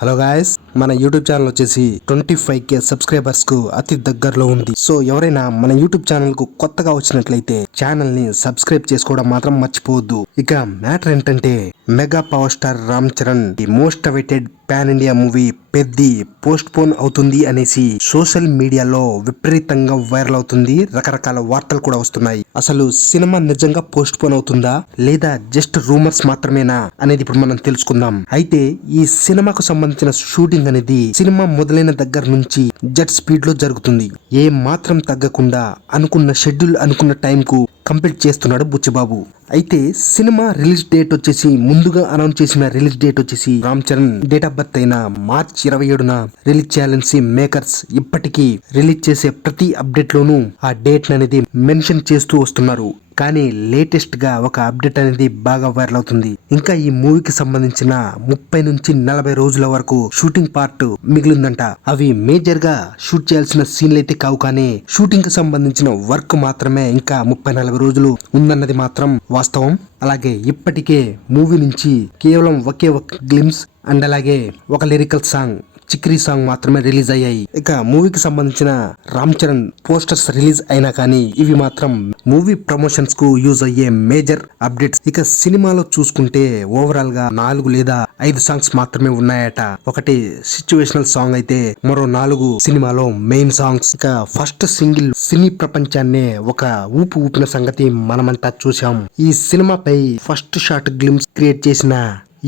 Hello guys, మన YouTube channel వచ్చేసి 25K subscribers కు అతి దగ్గరలో ఉంది. సో ఎవరైనా మన యూట్యూబ్ ఛానల్ కు కొత్తగా వచ్చినట్లయితే ఛానల్ ని సబ్స్క్రైబ్ చేసుకోవడం మాత్రం మర్చిపోవద్దు. ఇక మ్యాటర్ ఏంటంటే mega power star Ram Charan the most awaited pan India movie Peddi post phone అవుతుంది అనేసి సోషల్ మీడియాలో విపరీతంగా వైరల్ అవుతుంది. రకరకాల వార్తలు కూడా వస్తున్నాయి. అసలు సినిమా నిజంగా పోస్ట్ పోన్ అవుతుందా లేదా జస్ట్ రూమర్స్ మాత్రమేనా అనేది ఇప్పుడు మనం తెలుసుకుందాం. అయితే ఈ సినిమాకు సంబంధించిన షూటింగ్ అనేది సినిమా మొదలైన దగ్గర నుంచి జెట్ స్పీడ్ లో జరుగుతుంది. ఏ మాత్రం తగ్గకుండా అనుకున్న షెడ్యూల్ అనుకున్న టైం కు కంప్లీట్ చేస్తున్నాడు బుచ్చిబాబు. అయితే సినిమా రిలీజ్ డేట్ వచ్చేసి ముందుగా అనౌన్స్ చేసిన రిలీజ్ డేట్ వచ్చేసి Ram Charan date of birth అయిన మార్చ్ 27న రిలీజ్ చేయాలని మేకర్స్ ఇప్పటికీ రిలీజ్ చేసే ప్రతి అప్డేట్ లోనూ ఆ డేట్ అనేది మెన్షన్ చేస్తూ వస్తున్నారు. కానీ లేటెస్ట్ గా ఒక అప్డేట్ అనేది బాగా వైరల్ అవుతుంది. ఇంకా ఈ మూవీకి సంబంధించిన 30 నుంచి 40 రోజుల వరకు షూటింగ్ పార్ట్ మిగిలిందంట. అవి మేజర్ గా షూట్ చేయాల్సిన సీన్లు అయితే కావు, కానీ షూటింగ్ కి సంబంధించిన వర్క్ మాత్రమే ఇంకా 30-40 రోజులు ఉందన్నది మాత్రం వాస్తవం. అలాగే ఇప్పటికే మూవీ నుంచి కేవలం ఒకే ఒక గ్లిమ్స్ అండ్ అలాగే ఒక లిరికల్ సాంగ్ చిక్రీ సాంగ్ మాత్రమే రిలీజ్ అయ్యాయి. ఇక మూవీకి సంబంధించిన రామ్ చరణ్ పోస్టర్స్ రిలీజ్ అయినా కానీ ఇవి మాత్రం మూవీ ప్రమోషన్స్ కు యూజ్ అయ్యే మేజర్ అప్డేట్స్. ఇక సినిమాలో చూసుకుంటే ఓవరాల్ గా 4 లేదా 5 సాంగ్స్ మాత్రమే ఉన్నాయట. ఒకటి సిచ్యువేషనల్ సాంగ్ అయితే మరో 4 సినిమాలో మెయిన్ సాంగ్స్. ఇక ఫస్ట్ సింగిల్ సినీ ప్రపంచాన్నే ఒక ఊపిన సంగతి మనమంతా చూసాం. ఈ సినిమాపై ఫస్ట్ షాట్ గ్లిమ్స్ క్రియేట్ చేసిన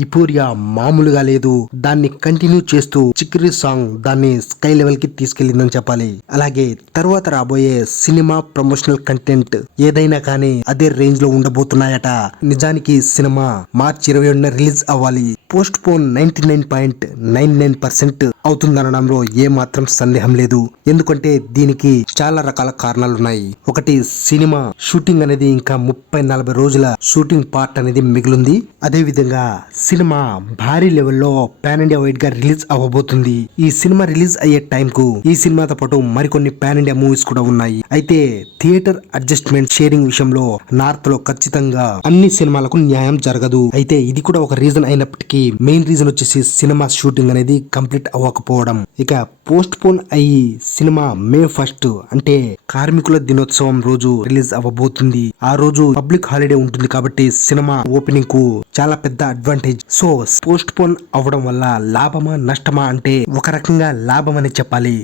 ఇపూరియా మామూలుగా లేదు. దాన్ని కంటిన్యూ చేస్తూ చిక్రీ సాంగ్ దాన్ని స్కై లెవెల్ కి తీసుకెళ్లిందని చెప్పాలి. అలాగే తర్వాత రాబోయే సినిమా ప్రమోషనల్ కంటెంట్ ఏదైనా కానీ అదే రేంజ్ లో ఉండబోతున్నాయట. నిజానికి సినిమా మార్చి 27న రిలీజ్ అవ్వాలి. పోస్ట్ పోన్ 99.99% అవుతుందనడంలో ఏ మాత్రం సందేహం లేదు. ఎందుకంటే దీనికి చాలా రకాల కారణాలున్నాయి. ఒకటి, సినిమా షూటింగ్ అనేది ఇంకా 30-40 రోజుల షూటింగ్ పార్ట్ అనేది మిగిలింది. అదే విధంగా సినిమా భారీ లెవెల్లో పాన్ ఇండియా వైడ్ గా రిలీజ్ అవ్వబోతుంది. ఈ సినిమా రిలీజ్ అయ్యే టైం కు ఈ సినిమాతో పాటు మరికొన్ని పాన్ ఇండియా మూవీస్ కూడా ఉన్నాయి. అయితే థియేటర్ అడ్జస్ట్మెంట్ షేరింగ్ విషయంలో నార్త్ లో ఖచ్చితంగా అన్ని సినిమాలకు న్యాయం జరగదు. అయితే ఇది కూడా ఒక రీజన్ అయినప్పటికీ మెయిన్ రీజన్ వచ్చేసి సినిమా షూటింగ్ అనేది కంప్లీట్ అవ్వకపోవడం. ఇక పోస్ట్ పోన్ అయ్యి సినిమా May 1 అంటే కార్మికుల దినోత్సవం రోజు రిలీజ్ అవ్వబోతుంది. ఆ రోజు పబ్లిక్ హాలిడే ఉంటుంది కాబట్టి సినిమా ఓపెనింగ్ కు చాలా పెద్ద అడ్వాంటేజ్. సో పోస్ట్ పోన్ అవ్వడం వల్ల లాభమా నష్టమా అంటే ఒక రకంగా లాభం అని చెప్పాలి.